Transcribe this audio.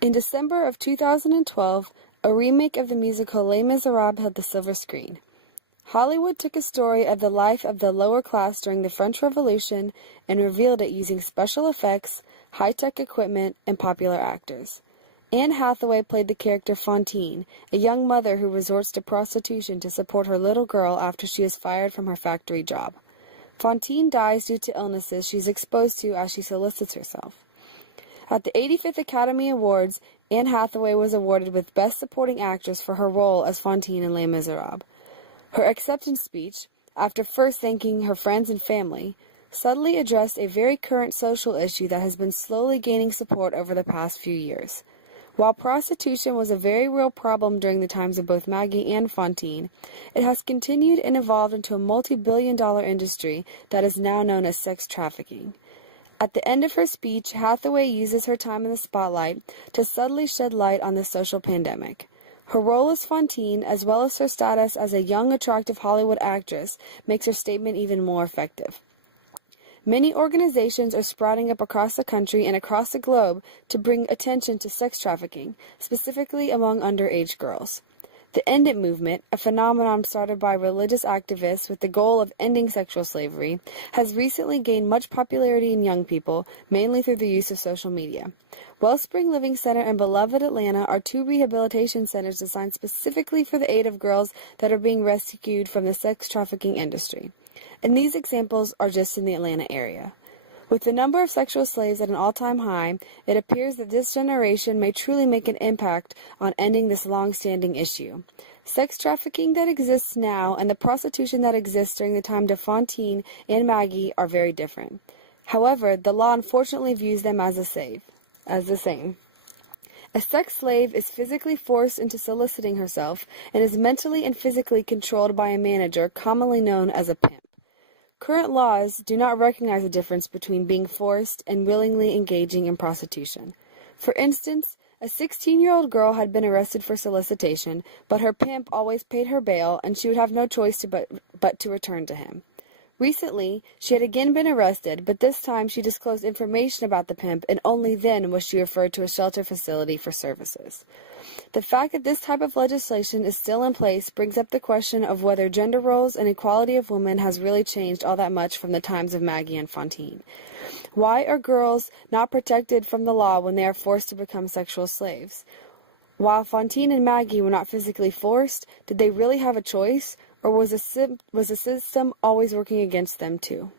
In December of 2012, a remake of the musical Les Miserables hit the silver screen. Hollywood took a story of the life of the lower class during the French Revolution and revealed it using special effects, high-tech equipment, and popular actors. Anne Hathaway played the character Fantine, a young mother who resorts to prostitution to support her little girl after she is fired from her factory job. Fantine dies due to illnesses she's exposed to as she solicits herself. At the 85th Academy Awards, Anne Hathaway was awarded with Best Supporting Actress for her role as Fantine in Les Miserables. Her acceptance speech, after first thanking her friends and family, subtly addressed a very current social issue that has been slowly gaining support over the past few years. While prostitution was a very real problem during the times of both Maggie and Fantine, it has continued and evolved into a multi-billion-dollar industry that is now known as sex trafficking. At the end of her speech, Hathaway uses her time in the spotlight to subtly shed light on the social pandemic. Her role as Fantine, as well as her status as a young, attractive Hollywood actress, makes her statement even more effective. Many organizations are sprouting up across the country and across the globe to bring attention to sex trafficking, specifically among underage girls. The End It movement, a phenomenon started by religious activists with the goal of ending sexual slavery, has recently gained much popularity in young people, mainly through the use of social media. Wellspring Living Center and beloved Atlanta are two rehabilitation centers designed specifically for the aid of girls that are being rescued from the sex trafficking industry. And these examples are just in the Atlanta area. With the number of sexual slaves at an all-time high, it appears that this generation may truly make an impact on ending this long-standing issue. Sex trafficking that exists now and the prostitution that exists during the time of Fantine and Maggie are very different. However, the law unfortunately views them as the same. A sex slave is physically forced into soliciting herself and is mentally and physically controlled by a manager commonly known as a pimp. Current laws do not recognize a difference between being forced and willingly engaging in prostitution. For instance, a 16-year-old girl had been arrested for solicitation, but her pimp always paid her bail and she would have no choice but to return to him. Recently, she had again been arrested, but this time she disclosed information about the pimp, and only then was she referred to a shelter facility for services. The fact that this type of legislation is still in place brings up the question of whether gender roles and equality of women has really changed all that much from the times of Maggie and Fantine. Why are girls not protected from the law when they are forced to become sexual slaves? While Fantine and Maggie were not physically forced, did they really have a choice? Or was the system always working against them too?